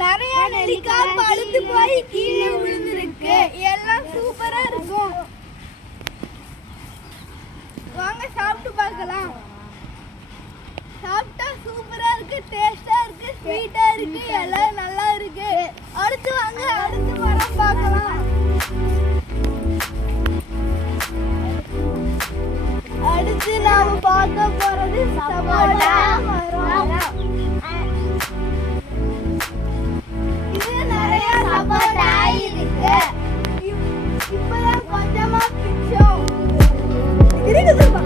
நிறைய நெல்லிக்காய் பழுத்து போய் கீழே விழுந்துருக்கு. எல்லாம் சூப்பரா இருக்கும். வாங்க சாப்பிட்டு பார்க்கலாம். சாப்பிட்டா சூப்பரா இருக்கு, டேஸ்டா இருக்கு, ஸ்வீட்டா இருக்கு, எல்லாம் நல்லா இருக்கு. அடுத்து வாங்க அடுத்து மரம் பார்க்கலாம். அடுத்து நாம பார்க்க போறது சப்போட்டா மரம். இது நிறைய சப்போட்டா இருக்கு. இப்பதான் கொஞ்சமா பிச்சோம் இருக்குதுப்பா.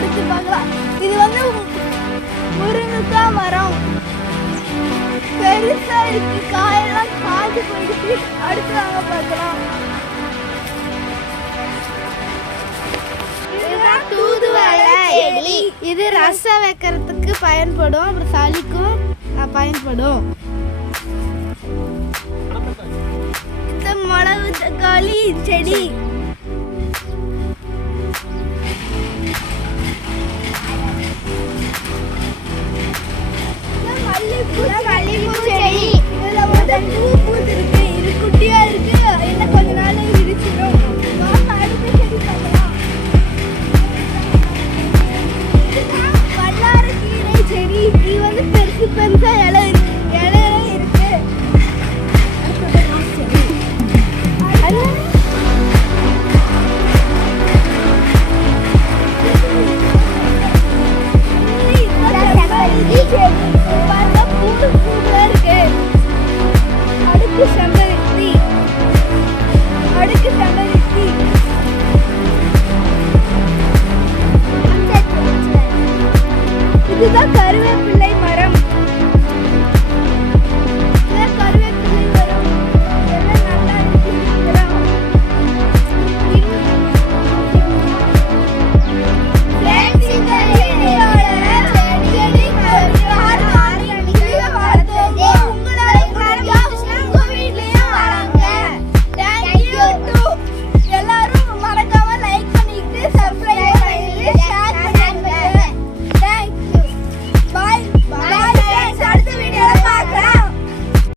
அடுத்து பார்க்கலாம். இது வந்து முருங்கைக்காய் மரம். பெருசா இருக்கு, காயெல்லாம் காய்ச்சி போயிடுச்சு. அடுத்து வாங்க பார்க்கலாம். இது ரசம் வைக்கிறதுக்கு பயன்படும், அப்புறம் சளிக்கும் பயன்படும். இந்த மிளகு தக்காளி செடி. மல்லிப்பூ